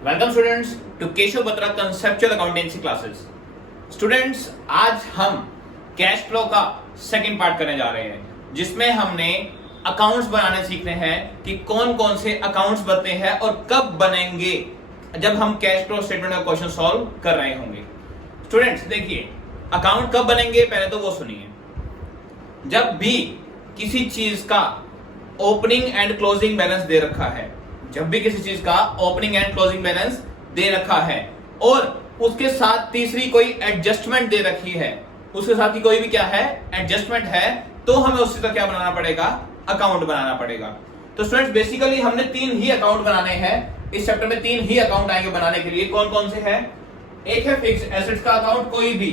Welcome students to Keshav Batra conceptual accountancy classes. Students, आज हम cash flow का सेकंड पार्ट करने जा रहे हैं, जिसमें हमने अकाउंट्स बनाने सीखने हैं कि कौन कौन से अकाउंट्स बनते हैं और कब बनेंगे जब हम कैश फ्लो स्टेटमेंट का क्वेश्चन सॉल्व कर रहे होंगे। स्टूडेंट्स देखिए, अकाउंट कब बनेंगे पहले तो वो सुनिए। जब भी किसी चीज का ओपनिंग एंड क्लोजिंग बैलेंस दे रखा है, जब भी किसी चीज का ओपनिंग एंड क्लोजिंग बैलेंस दे रखा है और उसके साथ तीसरी कोई एडजस्टमेंट दे रखी है, उसके साथ की कोई भी क्या है एडजस्टमेंट है, तो हमें उस चीज का क्या बनाना पड़ेगा, अकाउंट बनाना पड़ेगा। तो स्टूडेंट्स बेसिकली हमने तीन ही अकाउंट बनाने हैं इस चैप्टर में। तीन ही अकाउंट आएंगे बनाने के लिए। कौन कौन से हैं? एक है फिक्स एसेट्स का अकाउंट, कोई भी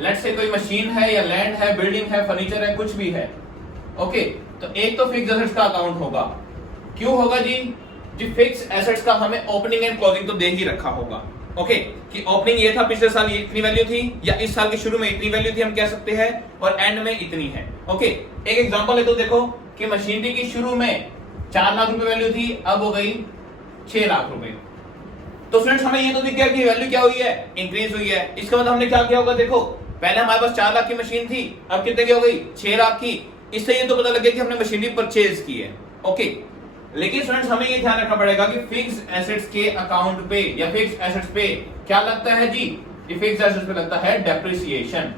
लेट्स से कोई मशीन है या लैंड है, बिल्डिंग है, फर्नीचर है, कुछ भी है। ओके, तो एक तो फिक्स एसेट्स का अकाउंट होगा। क्यों होगा जी? फिक्स एसेट्स का हमें ओपनिंग एंड क्लोजिंग तो दे ही रखा होगा। ओके, कि ओपनिंग ये था, पिछले साल ये इतनी वैल्यू थी, या इस साल के शुरू में इतनी वैल्यू थी हम कह सकते हैं, और एंड में इतनी है। ओके, एक एग्जांपल है तो देखो कि मशीनरी की शुरू में 4 लाख रुपए वैल्यू थी, अब हो गई 6 लाख रुपए। तो फ्रेंड्स हमें ये तो दिख गया कि वैल्यू क्या हुई है, इंक्रीज हुई है। इसका मतलब हमने क्या किया होगा, देखो पहले हमारे पास 4 लाख की मशीन थी, अब कितने की हो गई, 6 लाख की। इससे ये तो पता लग गया कि हमने मशीनरी परचेज की है। ओके, लेकिन स्टूडेंट्स हमें ये ध्यान रखना पड़ेगा कि फिक्स एसेट्स के अकाउंट पे या फिक्स एसेट्स पे क्या लगता है जी? फिक्स एसेट्स पे लगता है डेप्रिसिएशन,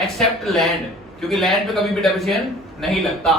एक्सेप्ट लैंड, क्योंकि लैंड पे कभी भी डेप्रिसिएशन नहीं लगता।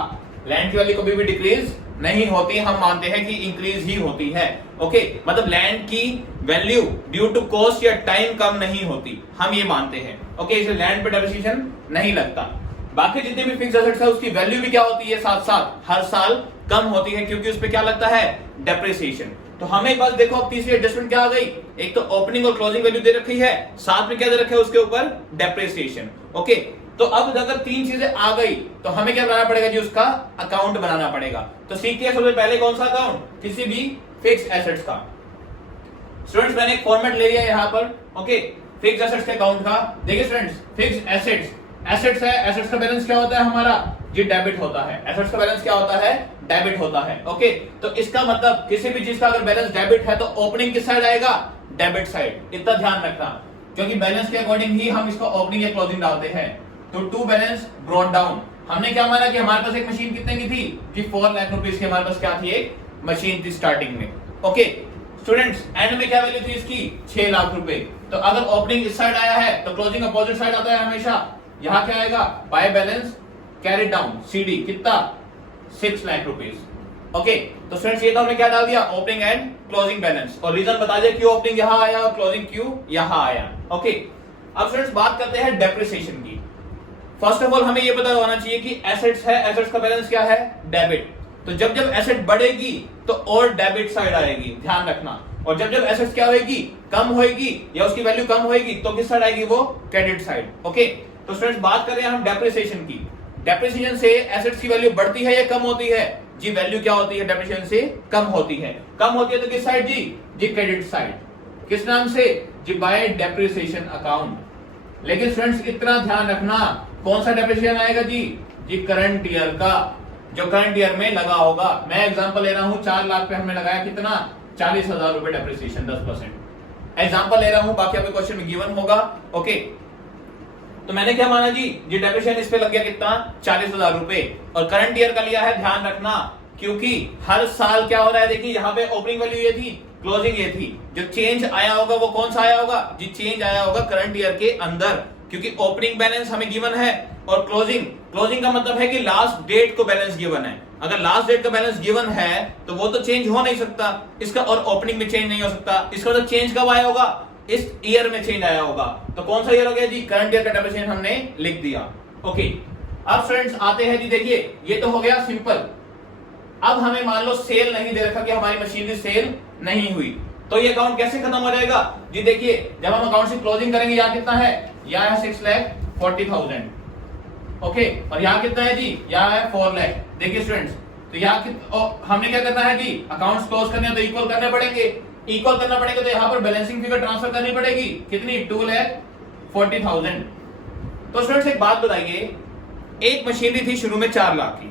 लैंड की वैल्यू कभी भी डिक्रीज नहीं होती, हम मानते हैं कि इंक्रीज ही होती है। ओके, मतलब लैंड की वैल्यू ड्यू टू कॉस्ट या टाइम कम नहीं होती, हम ये मानते हैं। ओके, इसलिए लैंड पे डेप्रिसिएशन नहीं लगता। बाकी जितने भी फिक्स एसेट्स है उसकी वैल्यू भी क्या होती है, साथ साथ हर साल कम होती है, क्योंकि उस पे क्या लगता है, डेप्रिसिएशन। तो हमें बस देखो अब तीसरी एडजस्टमेंट क्या आ गई, एक तो ओपनिंग और क्लोजिंग वैल्यू दे रखी है, साथ में क्या दे रखा है उसके ऊपर, डेप्रिसिएशन। ओके, तो अब अगर तीन चीजें आ गई तो हमें क्या बनाना पड़ेगा जी, उसका अकाउंट बनाना पड़ेगा। तो सीखते हैं सबसे पहले कौन सा अकाउंट, किसी भी फिक्स एसेट्स का। स्टूडेंट्स मैंने एक फॉर्मेट ले लिया यहाँ पर। ओके, फिक्स एसेट्स के अकाउंट का। देखिए स्टूडेंट्स, फिक्स एसेट्स, एसेट्स है, एसेट्स का बैलेंस क्या होता है हमारा जी, डेबिट होता है। एसेट्स का बैलेंस क्या होता है, डेबिट होता है। ओके, तो इसका मतलब किसी भी चीज का अगर बैलेंस डेबिट है तो ओपनिंग किस साइड आएगा, डेबिट साइड। इतना ध्यान रखना, क्योंकि बैलेंस के अकॉर्डिंग ही हम इसको ओपनिंग या क्लोजिंग डालते हैं। तो टू बैलेंस ब्रॉट डाउन, हमने क्या माना कि हमारे पास एक मशीन कितने की थी जी, 4 लाख रुपीस की हमारे पास क्या थी, एक मशीन थी स्टार्टिंग में। ओके स्टूडेंट्स, एंड में क्या वैल्यू थी इसकी, 6 लाख रुपए। तो अगर ओपनिंग इस साइड आया है तो क्लोजिंग अपोजिट साइड आता है हमेशा। यहां क्या आएगा, by balance carry down, CD कितना, 6 लाख रुपीस। ओके, तो स्टूडेंट्स ये तो हमने क्या डाल दिया, ओपनिंग एंड क्लोजिंग बैलेंस, और रीजन बता दिया क्यों ओपनिंग यहां आया और क्लोजिंग क्यों यहां आया। ओके, अब स्टूडेंट्स बात करते हैं डेप्रिसिएशन की। फर्स्ट ऑफ ऑल हमें ये पता होना चाहिए कि एसेट्स है, एसेट्स का बैलेंस क्या है, डेबिट। तो जब जब एसेट बढ़ेगी तो और डेबिट साइड आएगी, ध्यान रखना। और जब जब एसेट्स क्या होगी, कम होगी या उसकी वैल्यू कम होगी, तो किस साइड आएगी, वो क्रेडिट साइड। ओके, तो स्टूडेंट्स बात कर रहे हैं हम डेप्रिसिएशन की। डेप्रिसिएशन से एसेट्स की वैल्यू बढ़ती है या कम होती है जी? वैल्यू क्या होती है, डेप्रिसिएशन से कम होती है। कम होती है तो किस साइड जी, क्रेडिट साइड। किस नाम से जी, बाय डेप्रिसिएशन अकाउंट। लेकिन स्टूडेंट्स इतना ध्यान रखना, कौन सा डेप्रिसिएशन आएगा जी, करंट ईयर का, जो करंट ईयर में लगा होगा। मैं एग्जांपल ले रहा हूं, 4 लाख पे हमने लगाया कितना, 40,000 रुपए डेप्रिसिएशन, 10% एग्जांपल ले रहा हूं, बाकी आपके क्वेश्चन में गिवन होगा। ओके, तो मैंने क्या माना जी, डेप्रिसिएशन इस पे लग गया कितना, 40,000 रुपए, और करंट ईयर का लिया है। ध्यान रखना, क्योंकि हर साल क्या हो रहा है, देखिए यहाँ पे ओपनिंग वैल्यू ये थी, क्लोजिंग ये थी। जो चेंज आया होगा वो कौन सा आया होगा जी, चेंज आया होगा करंट ईयर के अंदर, क्योंकि ओपनिंग बैलेंस हमें गिवन है और क्लोजिंग का मतलब है कि लास्ट डेट को बैलेंस गिवन है। अगर लास्ट डेट का बैलेंस गिवन है तो वो तो चेंज हो नहीं सकता इसका, और ओपनिंग में चेंज नहीं हो सकता इसका। तो चेंज कब आया होगा, इस ईयर में चेंज आया होगा। तो कौन सा ईयर हो गया जी, करंट ईयर का डेप्रिसिएशन हमने लिख दिया। ओके, अब स्टूडेंट्स आते हैं जी, देखिए ये तो हो गया सिंपल। अब हमें मान लो सेल नहीं दे रखा कि हमारी मशीनरी सेल नहीं हुई, तो ये अकाउंट कैसे खत्म हो जाएगा जी? देखिए जब हम अकाउंट से क्लोजिंग करेंगे, यहाँ कितना है, यहाँ है 6,40,000। ओके, और यहाँ कितना है जी, यहाँ है 4 लाख। देखिए स्टूडेंट्स, तो यहाँ हमने क्या करना है जी, अकाउंट्स क्लोज करने हैं तो इक्वल करने पड़ेंगे। इक्वल करना पड़ेगा तो यहाँ पर बैलेंसिंग फिगर ट्रांसफर करनी पड़ेगी, कितनी, 2,40,000। तो स्टूडेंट्स एक बात बताइए, एक मशीनरी थी शुरू में 4 लाख की।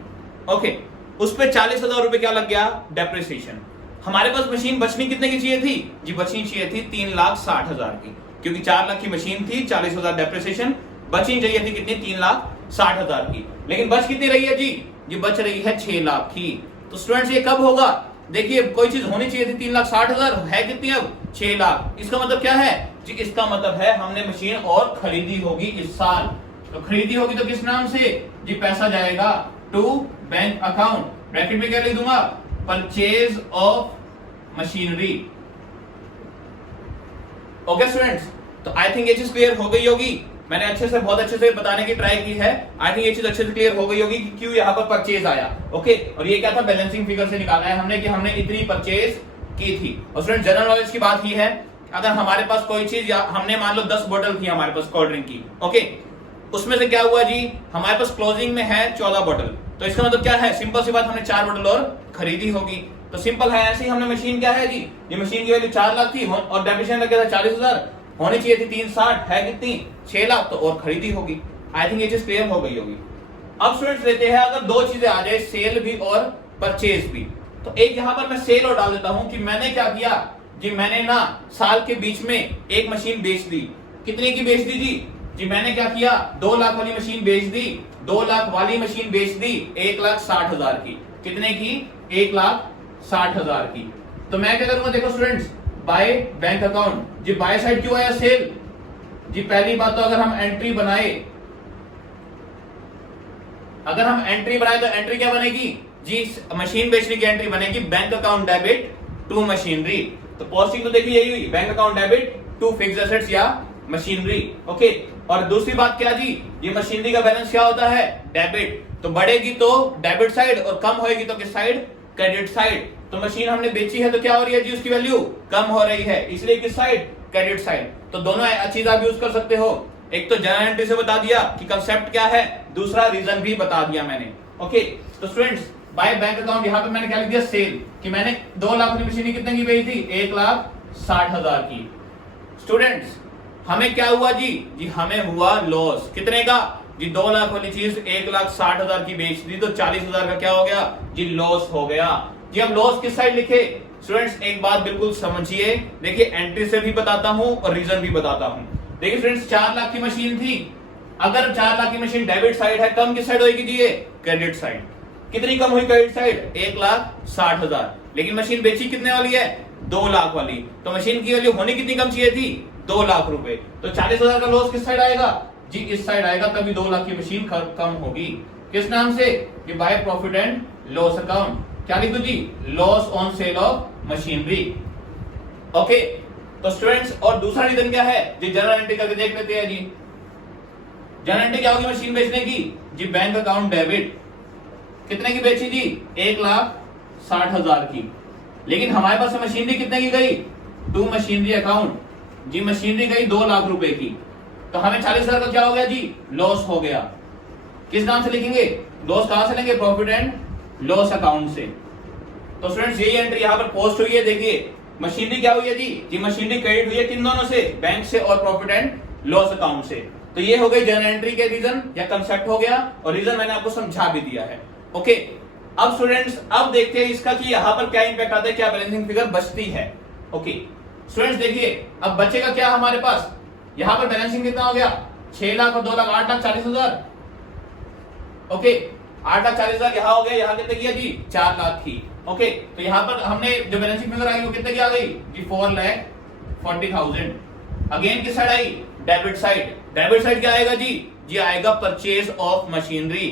ओके, उस पे 40,000 रुपए क्या लग गया, डेप्रिसिएशन। हमारे पास मशीन बचनी कितने की चाहिए थी जी? बचनी चाहिए थी 3,60,000 की, क्योंकि 4 लाख की मशीन थी, 40,000 डेप्रिसिएशन, बचनी चाहिए थी कितनी? 3,60,000 की। लेकिन बच कितनी रही है जी? जी बच रही है 6 लाख की। तो स्टूडेंट्स ये कब होगा? देखिए कोई चीज होनी चाहिए थी 3,60,000, है कितनी अब? 6 लाख। इसका मतलब क्या है जी? इसका मतलब है हमने मशीन और खरीदी होगी इस साल। तो खरीदी होगी तो किस नाम से जी? पैसा जाएगा टू बैंक अकाउंट, ब्रैकेट में क्या लिख दूंगा? Purchase of machinery. Okay students, तो आई थिंक ये चीज क्लियर हो गई होगी। मैंने अच्छे से, बहुत अच्छे से बताने की ट्राई की है। आई थिंक ये चीज अच्छे से क्लियर हो गई होगी कि क्यों यहाँ पर परचेज आया। ओके, और ये क्या था? बैलेंसिंग फिगर से निकाला है हमने कि हमने इतनी परचेज की थी। और स्टूडेंट जनरल नॉलेज की बात ही है, अगर हमारे पास कोई चीज, या हमने मान लो 10 बोतल थी हमारे पास कोल्ड ड्रिंक की, ओके, उसमें से क्या हुआ जी? हमारे पास क्लोजिंग में है 14 बोतल, तो इसका मतलब क्या है? सिंपल सी बात, हमने 4 बोतल और खरीदी होगी। तो सिंपल है, ऐसे ही हमने मशीन क्या है जी? ये मशीन की वैल्यू 4 लाख थी और डेप्रिसिएशन लग गया था 40,000, होनी चाहिए थी 360, है कितनी? 6 लाख, तो और खरीदी होगी। आई थिंक ये चीज क्लियर हो गई होगी। अब स्टूडेंट्स लेते हैं, अगर दो चीजें आ जाए, सेल भी और परचेज भी, तो एक यहां पर मैं सेल और डाल देता हूं कि मैंने क्या किया जी? मैंने ना साल के बीच में एक मशीन बेच दी। कितने की बेच दी जी? जी मैंने क्या किया? 2 लाख वाली मशीन बेच दी। 2 लाख वाली मशीन बेच दी 1,60,000 की। कितने की? 1,60,000 की। तो मैं क्या करूंगा? देखो स्टूडेंट्स, बाय बैंक अकाउंट। जी बाय साइड क्यों आया सेल? जी पहली बात तो अगर हम एंट्री बनाए, तो एंट्री क्या बनेगी जी? मशीन बेचने की एंट्री बनेगी bank account debit to machinery. तो पोस्टिंग तो देखिए यही हुई, bank account debit to fixed assets या मशीनरी। ओके, और दूसरी बात क्या जी? ये मशीनरी का बैलेंस क्या होता है? डेबिट। तो बढ़ेगी तो डेबिट साइड और कम होएगी तो किस साइड? Credit side. तो मशीन हमने बेची है तो क्या हो रही है जी? उसकी वैल्यू कम हो रही है, इसलिए किस साइड? Credit side. तो दोनों चीज आप यूज कर सकते हो। एक तो जनरल एंट्री से बता दिया कि कंसेप्ट क्या है, दूसरा रीजन भी बता दिया मैंने। ओके, तो स्टूडेंट्स बाय बैंक अकाउंट, यहां पे मैंने क्या लिख दिया? सेल, कि मैंने 2 लाख की मशीन कितने की बेची थी? 1,60,000 की। स्टूडेंट्स हमें क्या हुआ जी? जी हमें हुआ लॉस। कितने का जी? 2 लाख वाली चीज 1,60,000 की बेच दी, तो 40,000 का क्या हो गया जी? लॉस हो गया जी। हम लॉस किस साइड लिखे? स्टूडेंट्स एक बात बिल्कुल समझिए, देखिए एंट्री से भी बताता हूं और रीजन भी बताता हूं। देखिए फ्रेंड्स, 4 लाख की मशीन थी, अगर 4 लाख की मशीन डेबिट साइड है, कम किस साइड होगी जी? ये क्रेडिट साइड। कितनी कम हुई क्रेडिट साइड? 1,60,000। लेकिन मशीन बेची कितने वाली है? 2 लाख वाली। तो मशीन की वैल्यू होनी कितनी कम चाहिए थी? 2 लाख रुपए। तो 40,000 का लॉस किस साइड आएगा जी? इस साइड आएगा, तभी 2 लाख की मशीन कम होगी। किस नाम से? कि by profit and loss account. क्या लिख दो जी? Loss on sale of machinery. Okay, तो स्टूडेंट्स और दूसरा रीजन क्या है जी? जनरल एंट्री करके देख लेते हैं जी। जनरल एंट्री क्या होगी मशीन बेचने की जी? Bank account debit. कितने की बेची जी? 1,60,000 की। लेकिन हमारे पास मशीनरी कितने की गई? टू मशीनरी अकाउंट जी। मशीनरी गई 2 लाख रुपए की, तो हमें 40,000 का क्या हो गया जी? लॉस हो गया। किस नाम से लिखेंगे? लॉस कहां से लेंगे? प्रॉफिट एंड लॉस अकाउंट से। तो स्टूडेंट्स यही एंट्री यहां पर पोस्ट हुई है। देखिए मशीनरी क्या हुई है जी? जी मशीनरी क्रेडिट हुई है किन दोनों से? बैंक से और प्रॉफिट एंड लॉस अकाउंट से। तो ये हो गई जनरल एंट्री के रीजन या कंसेप्ट हो गया, और रीजन मैंने आपको समझा भी दिया है। ओके, अब स्टूडेंट्स अब देखते हैं इसका कि यहां पर क्या इंपैक्ट आता है, क्या बैलेंसिंग फिगर बचती है। ओके स्टूडेंट्स देखिए, अब बचेगा क्या हमारे पास? यहां पर बैलेंसिंग कितना हो गया? 6 लाख और 2 लाख 8,40,000। ओके, 8,40,000 यहां हो गया, यहां कितने किया जी? 4 लाख की। ओके, तो यहां पर हमने जो बैलेंसिंग फिगर आई वो कितने की आ गई जी? 4,40,000। अगेन किस side I? Debit side. Debit side क्या आएगा जी? जी आएगा परचेज ऑफ मशीनरी।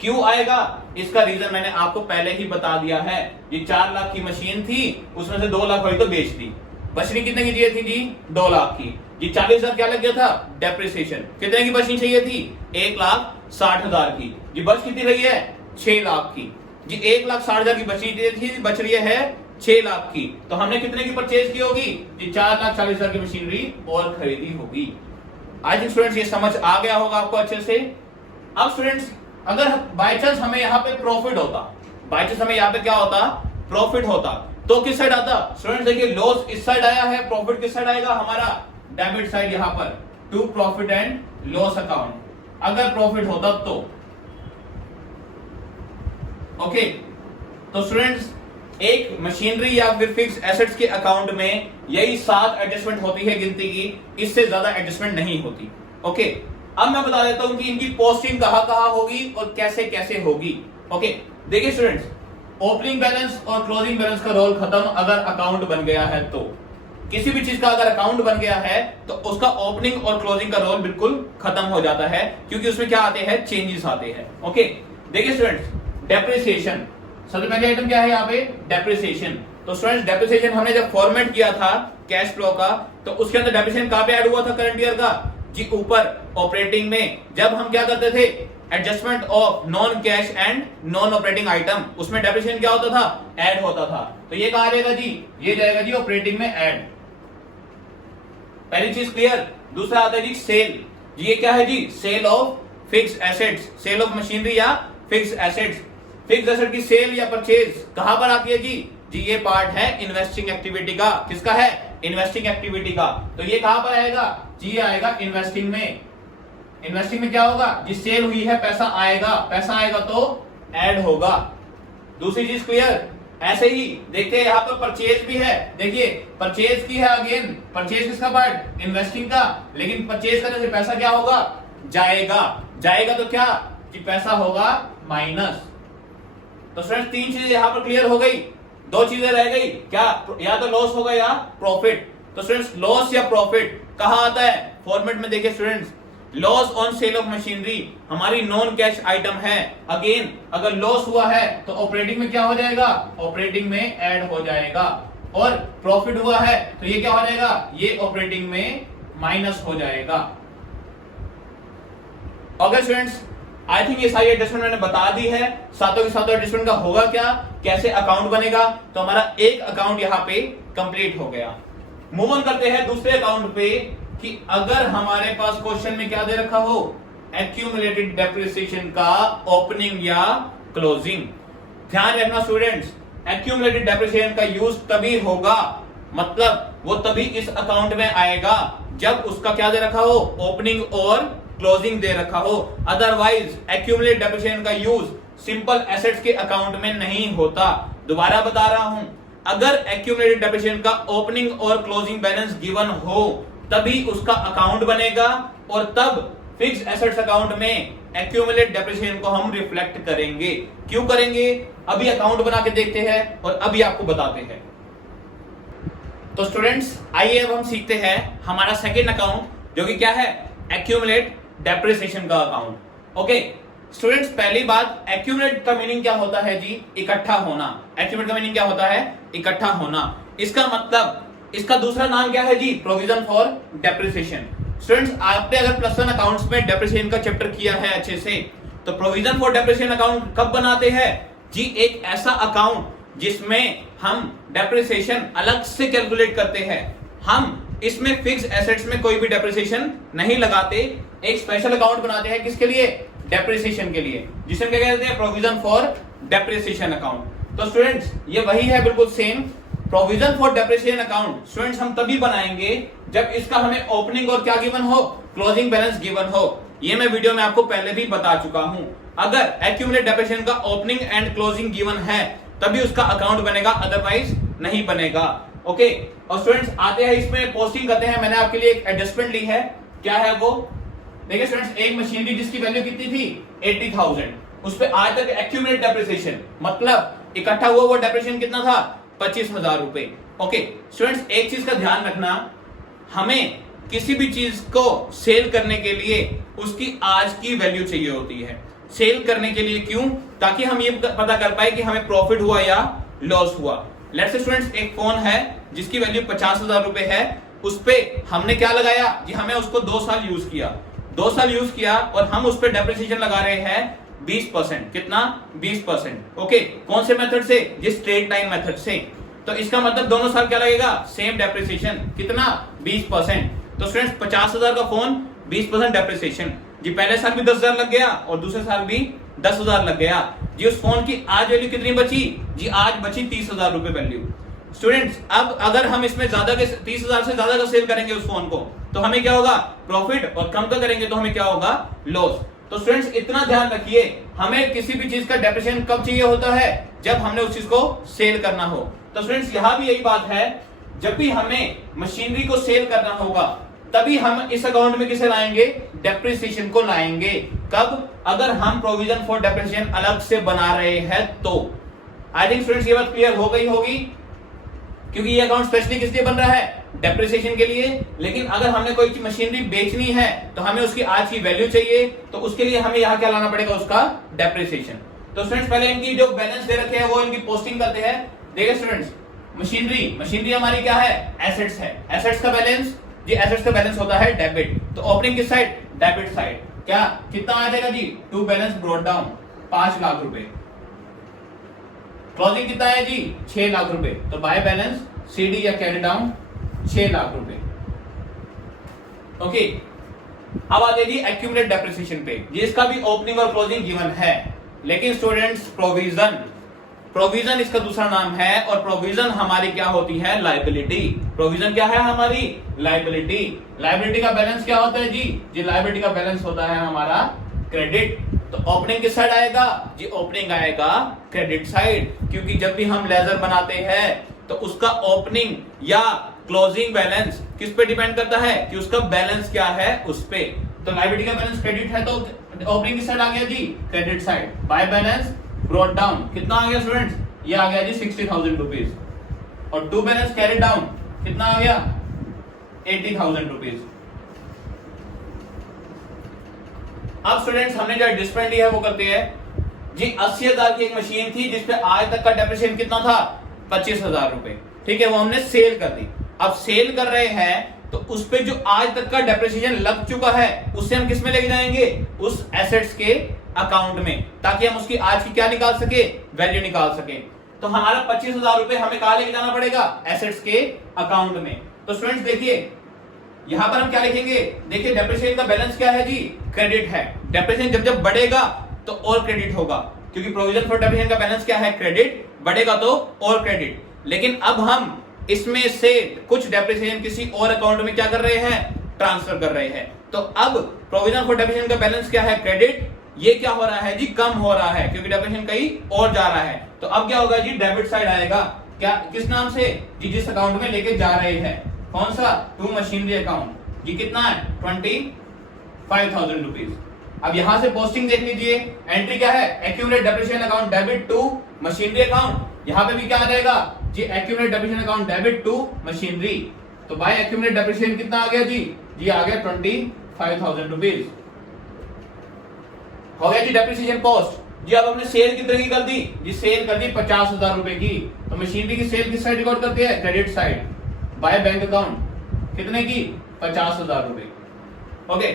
क्यों आएगा? इसका रीजन मैंने आपको पहले ही बता दिया है। ये 4 लाख की मशीन थी, उसमें से 2 लाख वाली तो बेच दी, बचनी कितने की चाहिए थी जी? 2 लाख की। ये 40,000 क्या लग गया था? डेप्रिसिएशन। कितने की बचनी चाहिए थी? 1,60,000 की। ये बच कितनी रही है? 6 लाख की जी। 1,60,000 की बचनी चाहिए थी, बच रही है 6 लाख की। तो हमने कितने की परचेज की होगी जी? 4,40,000 की मशीनरी और खरीदी होगी। आई थिंक स्टूडेंट्स ये समझ आ गया होगा आपको अच्छे से। अब स्टूडेंट्स अगर बाय चांस हमें यहाँ पे प्रॉफिट होता, बाय चांस हमें यहाँ पे क्या होता? प्रॉफिट होता, तो किस साइड आता? स्टूडेंट्स देखिए, लॉस इस साइड आया है, प्रॉफिट किस साइड आएगा? हमारा डेबिट साइड, यहां पर to profit and loss account. अगर प्रॉफिट होता तो। ओके, तो स्टूडेंट्स एक मशीनरी या फिर फिक्स एसेट्स के अकाउंट में यही 7 एडजस्टमेंट होती है गिनती की, इससे ज्यादा एडजस्टमेंट नहीं होती। ओके, अब मैं बता देता हूं कि इनकी पोस्टिंग कहां कहां होगी और कैसे कैसे होगी। ओके, देखिए स्टूडेंट्स, ओपनिंग बैलेंस और क्लोजिंग बैलेंस का रोल खत्म अगर अकाउंट बन गया है तो। किसी भी चीज का अगर अकाउंट बन गया है तो उसका ओपनिंग और क्लोजिंग का रोल बिल्कुल खत्म हो जाता है, क्योंकि उसमें क्या आते हैं, चेंजेस आते हैं। ओके, देखिए स्टूडेंट्स, डेप्रिसिएशन सबसे पहले आइटम क्या है यहाँ पे, डेप्रिसिएशन। तो स्टूडेंट्स, डेप्रिसिएशन हमने जब फॉर्मेट किया था कैश फ्लो का, तो उसके अंदर डेप्रिसिएशन कहां पे ऐड हुआ था करंट ईयर का, जी ऊपर ऑपरेटिंग में। जब हम क्या करते थे, adjustment of non cash and non operating item, उसमें डेप्रिसिएशन क्या होता था, ऐड होता था। तो ये कहा जाएगा जी, ये जाएगा जी ऑपरेटिंग में ऐड। पहली चीज क्लियर। दूसरा आता है जी सेल। जी ये क्या है जी, sale of fix assets, sale of machinery या फिक्स एसेट्स। फिक्स एसेट की सेल या परचेज कहां पर आती है जी ये पार्ट है इन्वेस्टिंग एक्टिविटी का। किसका है, इन्वेस्टिंग एक्टिविटी का। तो ये कहां पर आएगा जी, आएगा इन्वेस्टिंग में। इन्वेस्टिंग में क्या होगा जी, सेल हुई है, पैसा आएगा, पैसा आएगा तो ऐड होगा। दूसरी चीज क्लियर। ऐसे ही देखते हैं यहाँ पर परचेज भी है, देखिए परचेज की है, अगेन परचेज किसका पार्ट, इन्वेस्टिंग का। लेकिन परचेज करने से पैसा क्या होगा, जाएगा। जाएगा तो क्या जी, पैसा होगा माइनस। तो फ्रेंड्स, 3 चीजें यहाँ पर क्लियर हो गई। 2 चीजें रह गई, क्या, या तो लॉस होगा या प्रॉफिट। तो स्टूडेंट्स, लॉस या प्रॉफिट कहां आता है, फॉर्मेट में देखिए students, loss on sale of machinery हमारी नॉन कैश आइटम है। अगेन अगर लॉस हुआ है तो ऑपरेटिंग में क्या हो जाएगा, ऑपरेटिंग में ऐड हो जाएगा। और प्रॉफिट हुआ है तो ये क्या हो जाएगा, ये ऑपरेटिंग में माइनस हो जाएगा। ओके स्टूडेंट्स, आई थिंक ये सारी एडजस्टमेंट मैंने बता दी है। सातों के सातों एडजस्टमेंट का होगा क्या, कैसे अकाउंट बनेगा। तो हमारा एक अकाउंट यहाँ पे कंप्लीट हो गया। मूव ऑन करते हैं दूसरे अकाउंट पे कि अगर हमारे पास क्वेश्चन में क्या दे रखा हो, एक्यूमुलेटेड डेप्रिसिएशन का ओपनिंग या क्लोजिंग। ध्यान रखना स्टूडेंट्स, एक्यूमुलेटेड डेप्रिसिएशन का यूज तभी होगा, मतलब वो तभी इस अकाउंट में आएगा जब उसका क्या दे रखा हो, ओपनिंग और क्लोजिंग दे रखा हो। अदरवाइज एक्यूमुलेटेड डेप्रिसिएशन का यूज सिंपल एसेट्स के अकाउंट में नहीं होता। दोबारा बता रहा हूं, अगर एक्यूमुलेटेड डेप्रिसिएशन का ओपनिंग और क्लोजिंग बैलेंस गिवन हो तभी उसका अकाउंट बनेगा, और तब फिक्स एसेट्स अकाउंट में एक्यूमुलेटेड डेप्रिसिएशन को हम रिफ्लेक्ट करेंगे। क्यों करेंगे, अभी अकाउंट बना के देखते हैं और अभी आपको बताते हैं। तो स्टूडेंट्स, आइए अब हम सीखते हैं हमारा सेकंड अकाउंट, जो कि क्या है, एक्यूमुलेट डेप्रिसिएशन का अकाउंट। ओके स्टूडेंट्स, पहली बात, एक्यूमुलेट का मीनिंग क्या होता है जी, इकट्ठा होना। एक्यूमुलेट का मीनिंग क्या होता है, इकट्ठा होना। इसका मतलब, इसका दूसरा नाम क्या है जी, प्रोविजन फॉर डेप्रिसिएशन। स्टूडेंट्स, आपने अगर +1 अकाउंट्स में डेप्रिसिएशन का चैप्टर किया है अच्छे से, तो प्रोविजन फॉर डेप्रिसिएशन अकाउंट कब बनाते हैं जी, एक ऐसा अकाउंट जिसमें हम डेप्रिसिएशन अलग से कैलकुलेट करते हैं। हम इसमें फिक्स एसेट्स में कोई भी डेप्रिसिएशन नहीं लगाते, एक स्पेशल अकाउंट बनाते हैं। किसके लिए, डेप्रिसिएशन के लिए, जिसे हम क्या कहते हैं, प्रोविजन फॉर डेप्रिसिएशन अकाउंट। तो स्टूडेंट्स, ये वही है बिल्कुल same. Provision for depreciation account students हम तभी बनाएंगे जब इसका हमें ओपनिंग और क्या गिवन हो, क्लोजिंग बैलेंस गिवन हो। ये मैं वीडियो में आपको पहले भी बता चुका हूं। अगर एक्यूमुलेटेड डेप्रिसिएशन का ओपनिंग एंड क्लोजिंग गिवन है तभी उसका अकाउंट बनेगा, अदरवाइज नहीं बनेगा। ओके, और स्टूडेंट्स आते हैं इसमें पोस्टिंग करते हैं। मैंने आपके लिए एक एडजस्टमेंट ली है, क्या है वो, देखिए स्टूडेंट्स, एक मशीनरी जिसकी वैल्यू कितनी थी, 80,000, उस पे आज तक एक्यूमुलेटेड डेप्रिसिएशन मतलब इकट्ठा हुआ वो डेप्रिसिएशन कितना था, 25,000 रुपए। ओके स्टूडेंट्स, एक चीज का ध्यान रखना, हमें किसी भी चीज को सेल करने के लिए उसकी आज की वैल्यू चाहिए होती है। सेल करने के लिए क्यों, ताकि हम ये पता कर पाए कि हमें प्रॉफिट हुआ या लॉस हुआ। लेट्स से स्टूडेंट्स, एक फोन है जिसकी वैल्यू 50,000 रुपए है, उस पे हमने क्या लगाया जी, हमें उसको 2 साल यूज किया, 2 साल यूज किया और हम उस पर डेप्रिसिएशन लगा रहे हैं 20%। कितना, 20%। ओके, कौन से मेथड से, जिस स्ट्रेट लाइन मेथड से। तो इसका मतलब दोनों साल क्या लगेगा, सेम डेप्रिसिएशन, कितना, 20%। तो स्टूडेंट्स 50,000 का फोन, 20% डेप्रिसिएशन जी। पहले साल भी 10,000 लग गया और दूसरे साल भी 10,000 लग गया जी। उस फोन की आज वैल्यू कितनी बची जी, आज बची 30,000 रुपए वैल्यू। स्टूडेंट्स, अब अगर हम इसमें ज्यादा के 30,000 से ज्यादा का सेल करेंगे उस फोन को, तो हमें क्या होगा, प्रॉफिट, और कम का करेंगे तो हमें क्या होगा, लॉस। तो स्टूडेंट्स इतना ध्यान रखिए, हमें किसी भी चीज का डेप्रिसिएशन कब चाहिए होता है, जब हमने उस चीज को सेल करना हो। तो स्टूडेंट्स यहां भी यही बात है, जब भी हमें मशीनरी को सेल करना होगा तभी हम इस अकाउंट में किसे लाएंगे, डेप्रिसिएशन को लाएंगे। कब, अगर हम प्रोविजन फॉर डेप्रिसिएशन अलग से बना रहे हैं तो। आई थिंक स्टूडेंट्स ये बात क्लियर हो गई होगी, क्योंकि ये अकाउंट स्पेशली किस लिए बन रहा है, डेप्रिसिएशन के लिए। लेकिन अगर हमने कोई मशीनरी बेचनी है तो हमें उसकी आज की वैल्यू चाहिए, तो उसके लिए हमें यहाँ क्या लाना पड़ेगा, उसका डेप्रिसिएशन। तो स्टूडेंट्स पहले इनकी जो बैलेंस दे रखे हैं वो इनकी पोस्टिंग करते हैं। देखिए स्टूडेंट्स, मशीनरी हमारी क्या है, एसेट्स है। एसेट्स का बैलेंस, जी एसेट्स का बैलेंस होता है डेबिट। तो ओपनिंग किस साइड, डेबिट साइड। क्या कितना आ जाएगा जी, to balance brought down 5 lakh रुपए। क्लोजिंग कितना है जी, 6 लाख रुपए। तो बाय बैलेंस सीडी या कैरी डाउन 6 लाख रुपए। ओके, अब आ जाएगी एक्यूमुलेट डेप्रिसिएशन पे, जिसका भी ओपनिंग और क्लोजिंग गिवन है। लेकिन स्टूडेंट्स प्रोविजन इसका दूसरा नाम है, और प्रोविजन हमारी क्या होती है, लायबिलिटी। प्रोविजन क्या है हमारी, लायबिलिटी। लायबिलिटी का बैलेंस क्या होता है जी लायबिलिटी का बैलेंस होता है हमारा क्रेडिट। तो ओपनिंग किस साइड आएगा जी, ओपनिंग आएगा क्रेडिट साइड, क्योंकि जब भी हम लेजर बनाते हैं तो उसका ओपनिंग या क्लोजिंग बैलेंस किस पे डिपेंड करता है, कि उसका बैलेंस क्या है उस पे। तो लायबिलिटी का बैलेंस क्रेडिट है तो ओपनिंग किस साइड आ गया जी, credit side. By balance brought down कितना आ गया स्टूडेंट्स, ये आ गया जी 60,000 रुपीज। और टू बैलेंस कैरी डाउन कितना आ गया, 80,000 रुपीज। अब स्टूडेंट्स हमने जो डिस्पेंड लिया है वो करते हैं जी। 80,000 की एक मशीन थी जिसपे आज तक का डेप्रिसिएशन कितना था, 25,000 रुपए। ठीक है, वो हमने सेल कर दी। अब सेल कर रहे हैं तो उस पे जो आज तक का डेप्रिसिएशन लग चुका है उससे हम किस में लेके जाएंगे, उस एसेट्स के अकाउंट में, ताकि हम उसकी आज की क्या निकाल सके, वैल्यू निकाल सके। तो हमारा 25,000 रुपए हमें कहां लेके जाना पड़ेगा, एसेट्स के अकाउंट में। तो स्टूडेंट्स देखिए यहां पर हम क्या लिखेंगे, देखिए डेप्रिसिएशन का बैलेंस क्या है जी, क्रेडिट है। डेप्रिसिएशन जब जब बढ़ेगा तो और क्रेडिट होगा, क्योंकि प्रोविजन फॉर डेप्रिसिएशन का बैलेंस क्या है, क्रेडिट। बढ़ेगा तो और क्रेडिट। लेकिन अब हम इसमें से कुछ डेप्रिसिएशन किसी और अकाउंट में क्या कर रहे हैं, ट्रांसफर कर रहे हैं। तो अब प्रोविजन फॉर डेप्रिसिएशन का बैलेंस क्या है, क्रेडिट। ये क्या हो रहा है जी, कम हो रहा है, क्योंकि डेप्रिसिएशन कहीं और जा रहा है। तो अब क्या होगा जी, डेबिट साइड आएगा। क्या, किस नाम से जी, जिस अकाउंट में लेके जा रहे हैं। कौन सा, टू मशीनरी अकाउंट जी। कितना है, 25,000 रुपीज। अब यहां से पोस्टिंग देख लीजिए, एंट्री क्या है, accumulate depreciation account debit to machinery account. यहां पे भी क्या आ जाएगा जी, accumulate depreciation account debit to machinery. तो बाय एक्यूमुलेट डेप्रिसिएशन कितना आ गया जी आ गया 25,000 रुपीज। हो गया जी डेप्रिसिएशन पोस्ट जी। अब हमने सेल कितने की कर दी जी, सेल कर दी 50,000 रुपए की। तो मशीनरी की सेल किस साइड रिकॉर्ड करते हैं, credit side. Bye bank account कितने की, 50,000 रुपए। ओके,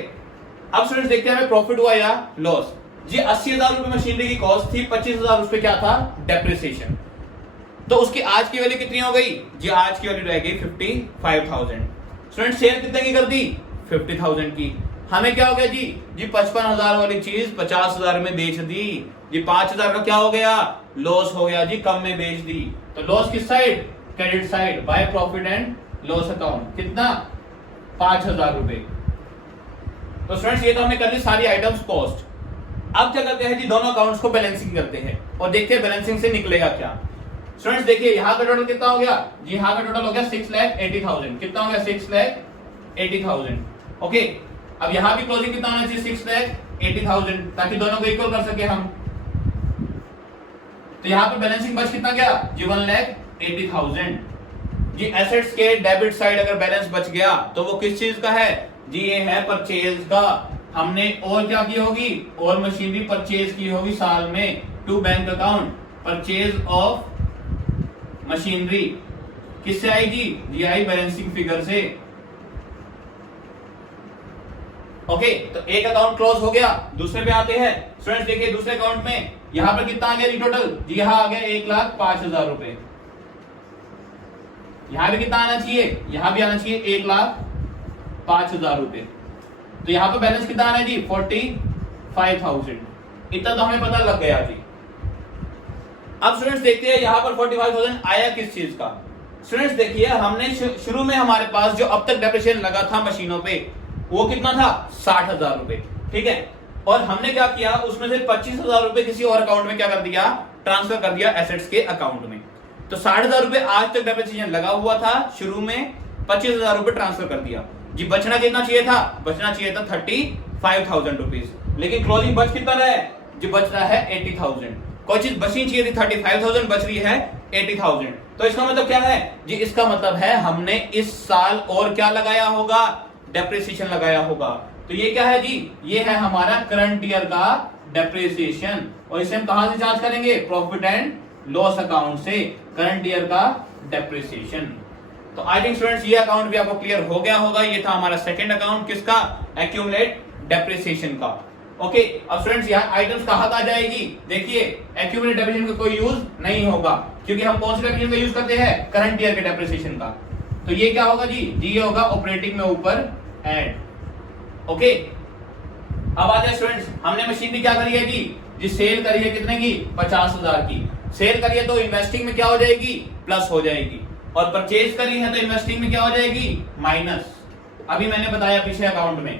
अब स्टूडेंट्स देखते हैं हमें प्रॉफिट हुआ या लॉस जी। 80,000 रुपए मशीनरी की कॉस्ट थी, 25,000 उस पे क्या था, डेप्रिसिएशन। तो उसकी आज की वैल्यू कितनी हो गई जी, आज की वैल्यू रह गई 55,000। स्टूडेंट सेल कितने की कर दी, 50,000 की। हमें क्या हो गया जी 55,000 वाली चीज 50,000 में बेच दी जी। 5,000 का क्या हो गया, लॉस हो गया जी, कम में बेच दी। तो लॉस किस side, credit side. Bye profit and loss account कितना, 5,000 रुपए। तो स्टूडेंट्स ये तो हमने कर ली सारी आइटम्स कॉस्ट। अब क्या करते हैं जी, दोनों अकाउंट्स को बैलेंसिंग करते हैं और देखते हैं बैलेंसिंग से निकलेगा क्या। स्टूडेंट्स देखिए यहाँ का टोटल कितना हो गया जी, यहाँ का टोटल हो गया 6,80,000। कितना हो गया, 6,80,000। ओके, अब यहाँ भी क्लोजिंग कितना होना चाहिए, 6,80,000, ताकि दोनों को इक्वल कर सके हम। तो यहाँ पे बैलेंसिंग बच कितना गया जी, 1,80,000 जी। एसेट्स के डेबिट साइड अगर बैलेंस बच गया तो वो किस चीज का है जी, ये है परचेज का। हमने और क्या की होगी, और मशीनरी परचेज की होगी साल में। To bank account purchase of machinery किससे आई जी आई बैलेंसिंग फिगर से। ओके, तो एक अकाउंट क्लोज हो गया, दूसरे पे आते हैं। स्टूडेंट्स देखिए दूसरे अकाउंट में यहां पर कितना आ गया जी टोटल जी, यहां आ गया 1,05,000 रुपए। यहां भी कितना आना चाहिए, यहां भी आना चाहिए 1,05,000 रुपए। तो यहां पर बैलेंस कितना आना है जी, 45,000। इतना तो हमें पता लग गया जी। अब स्टूडेंट्स देखते हैं यहां पर 45,000 आया किस चीज का। स्टूडेंट्स देखिए हमने शुरू में हमारे पास जो अब तक डेप्रिसिएशन लगा था मशीनों पे वो कितना था, 60,000 रुपए। ठीक है, और हमने क्या किया, उसमें से 25,000 रुपए किसी और अकाउंट में क्या कर दिया, ट्रांसफर कर दिया एसेट्स के अकाउंट में। तो 60,000 रुपए आज तक डेप्रिसिएशन लगा हुआ था, शुरू में 25,000 रुपए ट्रांसफर कर दिया जी। बचना कितना चाहिए था, बचना चाहिए था 35,000 रुपीज, लेकिन क्लोजिंग बच कितना रहा है जी, बच रहा है 80,000। कोई चीज बचनी चाहिए थी 35,000, बच रही है 80,000। तो इसका मतलब क्या है जी, इसका मतलब है हमने इस साल और क्या लगाया होगा, डेप्रिसिएशन लगाया होगा। तो ये क्या है जी, ये है हमारा करंट ईयर का डेप्रिसिएशन, और इसे हम कहां से चार्ज करेंगे, प्रॉफिट एंड लॉस अकाउंट से करंट ईयर का डेप्रिसिएशन। तो आई थिंक स्टूडेंट्स ये अकाउंट भी आपको क्लियर हो गया होगा। ये था हमारा सेकंड अकाउंट, किसका, एक्यूमुलेट डेप्रिसिएशन का। ओके, अब स्टूडेंट्स यहाँ आइटम्स कहाँ आ जाएगी, देखिए एक्यूमुलेट डेप्रिसिएशन का कोई यूज नहीं होगा, क्योंकि हम कौन से डेप्रिसिएशन का यूज करते हैं, करंट ईयर के डेप्रिसिएशन का। तो ये क्या होगा जी, ये होगा ऑपरेटिंग में ऊपर ऐड। ओके, अब आते हैं स्टूडेंट्स, हमने मशीनरी क्या करी है जी सेल करी है कितने की, 50,000 की सेल करी है, तो इन्वेस्टिंग में क्या हो जाएगी, प्लस हो जाएगी, और परचेज करी है तो इन्वेस्टिंग में क्या हो जाएगी, माइनस। अभी मैंने बताया पीछे अकाउंट में।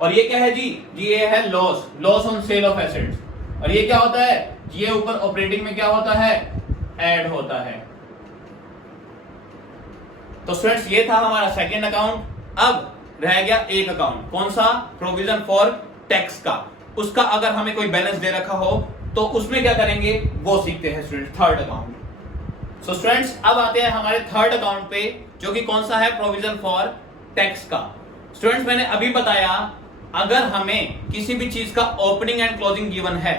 और ये क्या है जी, ये है loss, loss on sale of assets. और ये क्या होता है, ये ऊपर ऑपरेटिंग में क्या होता है, ऐड होता है। तो स्टूडेंट्स ये था हमारा सेकंड अकाउंट। अब रह गया एक अकाउंट, कौन सा, प्रोविजन फॉर टैक्स का। उसका अगर हमें कोई बैलेंस दे रखा हो तो उसमें क्या करेंगे, वो सीखते हैं student, third account. So students अब आते हैं हमारे थर्ड अकाउंट पे, जो कि कौन सा है, प्रोविजन फॉर टैक्स का। स्टूडेंट्स मैंने अभी बताया, अगर हमें किसी भी चीज का ओपनिंग एंड क्लोजिंग गिवन है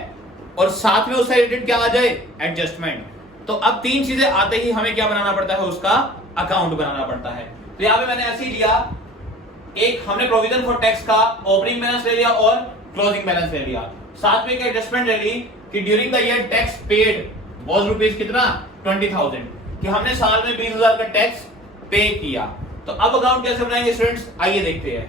और साथ में उससे रिलेटेड क्या आ जाए, एडजस्टमेंट, तो अब तीन चीजें आते ही हमें क्या बनाना पड़ता है, उसका अकाउंट बनाना पड़ता है। तो यहां पे मैंने ऐसे ही लिया, एक हमने प्रोविजन फॉर टैक्स का ओपनिंग बैलेंस ले लिया और क्लोजिंग बैलेंस ले लिया, साथ में एक एडजस्टमेंट ले ली कि during the year tax paid was rupees कितना, 20,000, कि हमने साल में 20,000 का टैक्स पे किया। तो अब अकाउंट कैसे बनाएंगे स्टूडेंट्स, आइए देखते हैं।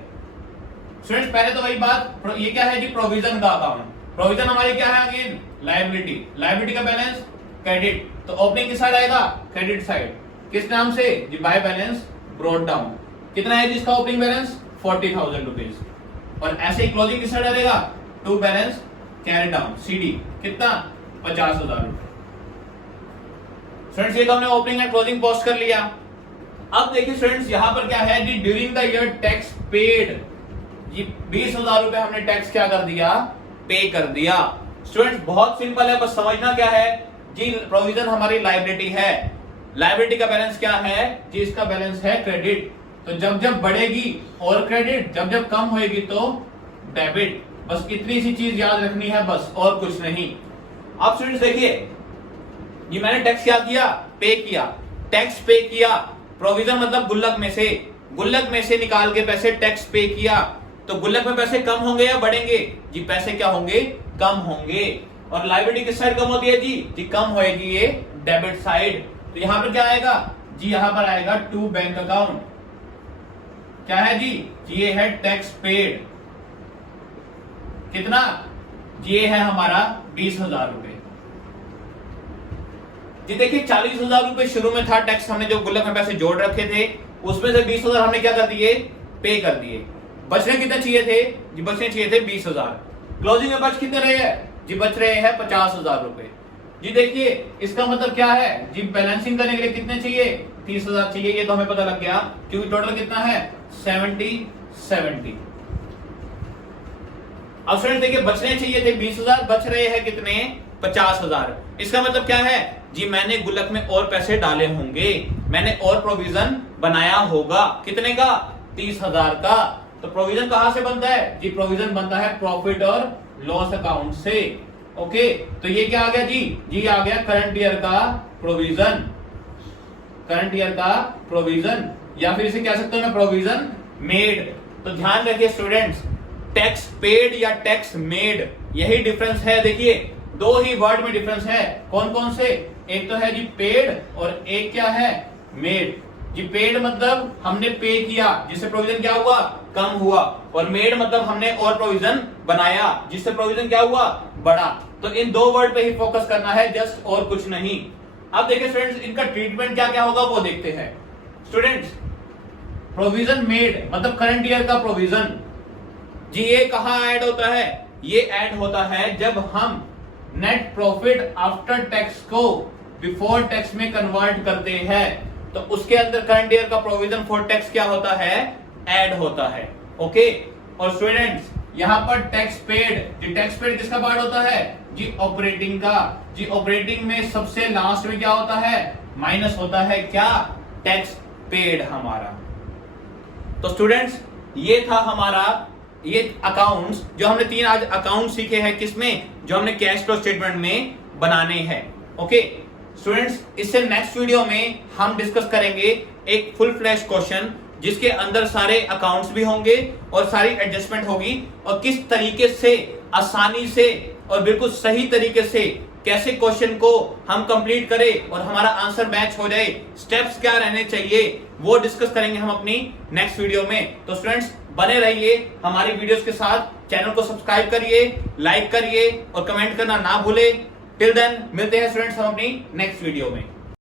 स्टूडेंट्स पहले तो वही बात, ये क्या है जी, प्रोविजन का अकाउंट। प्रोविजन हमारी क्या है, अगेन लायबिलिटी, लायबिलिटी का बैलेंस क्रेडिट, तो ओपनिंग किस साइड आएगा, क्रेडिट साइड, किस नाम से जी, बाय बैलेंस ब्रॉट डाउन। कितना है जिसका ओपनिंग बैलेंस, 40,000 रुपीज, और ऐसे ही क्लोजिंग किस साइड आएगा, to balance carry down, CD, कितना, 50,000 रुपए। स्टूडेंट्स ये तो हमने ओपनिंग एंड क्लोजिंग पोस्ट कर लिया। अब देखिए स्टूडेंट्स यहां पर क्या है जी, during the year tax paid, ये 20,000 रुपए हमने टैक्स क्या कर दिया, पे कर दिया। स्टूडेंट्स बहुत सिंपल है, बस समझना क्या है जी, प्रोविजन हमारी लायबिलिटी है, लायबिलिटी का बैलेंस क्या है जी, इसका बैलेंस है क्रेडिट। तो जब जब बढ़ेगी और क्रेडिट, जब जब कम होएगी तो डेबिट। बस इतनी सी चीज याद रखनी है, बस और कुछ नहीं। अब स्टूडेंट्स देखिए, ये मैंने टैक्स क्या किया, पे किया, टैक्स पे किया, प्रोविजन मतलब गुल्लक में से निकाल के पैसे टैक्स पे किया, तो गुल्लक में पैसे कम होंगे या बढ़ेंगे जी, पैसे क्या होंगे, कम होंगे। और लायबिलिटी किस साइड कम होती है जी, कम होएगी ये डेबिट साइड। तो यहां पर क्या आएगा जी, यहां पर आएगा टू बैंक अकाउंट, क्या है जी, ये है टैक्स पेड, कितना, ये है हमारा 20,000 रुपए जी। देखिए 40,000 रुपए शुरू में था टैक्स, हमने जो गुल्लक में पैसे जोड़ रखे थे, उसमें से 20,000 हमने क्या कर दिए, पे कर दिए। बचने कितने चाहिए थे जी, बचने चाहिए थे 20,000। क्लोजिंग में बच कितने रहे हैं जी, बच रहे हैं 50,000 रुपए जी। देखिए इसका मतलब क्या है जी, बैलेंसिंग करने के लिए कितने चाहिए, 30,000 चाहिए, ये तो हमें पता लग गया, क्योंकि टोटल कितना है 70। अब स्टूडेंट देखिए बचने चाहिए थे 20,000, बच रहे हैं कितने, 50,000। इसका मतलब क्या है जी, मैंने गुल्लक में और पैसे डाले होंगे, मैंने और प्रोविजन बनाया होगा, कितने का, 30,000 का। तो प्रोविजन कहां से बनता है जी, प्रोविजन बनता है प्रॉफिट और लॉस अकाउंट से। ओके, तो ये क्या आ गया जी आ गया करंट ईयर का प्रोविजन, करंट ईयर का प्रोविजन, या फिर इसे कह सकते हैं प्रोविजन मेड। तो ध्यान रखिए स्टूडेंट्स, टैक्स पेड या टैक्स मेड, यही डिफरेंस है। देखिए दो ही वर्ड में डिफरेंस है, कौन कौन से, एक तो है जी पेड और एक क्या है, मेड जी। पेड मतलब हमने पे किया, जिससे प्रोविजन क्या हुआ, कम हुआ, और मेड मतलब हमने और प्रोविजन बनाया, जिससे प्रोविजन क्या हुआ, बढ़ा। तो इन दो वर्ड पे ही फोकस करना है, जस्ट और कुछ नहीं। अब देखिए स्टूडेंट्स, इनका ट्रीटमेंट क्या क्या होगा वो देखते हैं। स्टूडेंट्स प्रोविजन मेड मतलब करंट ईयर का प्रोविजन जी, ये कहां ऐड होता है ये ऐड होता है जब हम नेट प्रॉफिट आफ्टर टैक्स को बिफोर टैक्स में कन्वर्ट करते हैं, तो उसके अंदर करंट ईयर का प्रोविजन फॉर टैक्स क्या होता है, ऐड होता है। ओके, और स्टूडेंट्स यहां पर टैक्स पेड, जी टैक्स पेड किसका पार्ट होता है, जी ऑपरेटिंग का। जी ऑपरेटिंग में सबसे लास्ट में क्या होता है, माइनस होता है क्या, टैक्स पेड हमारा। तो स्टूडेंट्स ये था हमारा ये अकाउंट्स, जो हमने 3 आज अकाउंट सीखे हैं, किसमें, जो हमने कैश फ्लो स्टेटमेंट में बनाने हैं। ओके स्टूडेंट्स, इससे नेक्स्ट वीडियो में हम डिस्कस करेंगे एक फुल फ्लैश क्वेश्चन जिसके अंदर सारे अकाउंट्स भी होंगे और सारी एडजस्टमेंट होगी, और किस तरीके से आसानी से और बिल्कुल सही तरीके से कैसे क्वेश्चन को हम कंप्लीट करें और हमारा आंसर मैच हो जाए, स्टेप्स क्या रहने चाहिए, वो डिस्कस करेंगे हम अपनी नेक्स्ट वीडियो में। तो स्टूडेंट्स बने रहिए हमारी वीडियोस के साथ, चैनल को सब्सक्राइब करिए, लाइक करिए और कमेंट करना ना भूले। टिल देन मिलते हैं स्टूडेंट्स हम अपनी नेक्स्ट वीडियो में।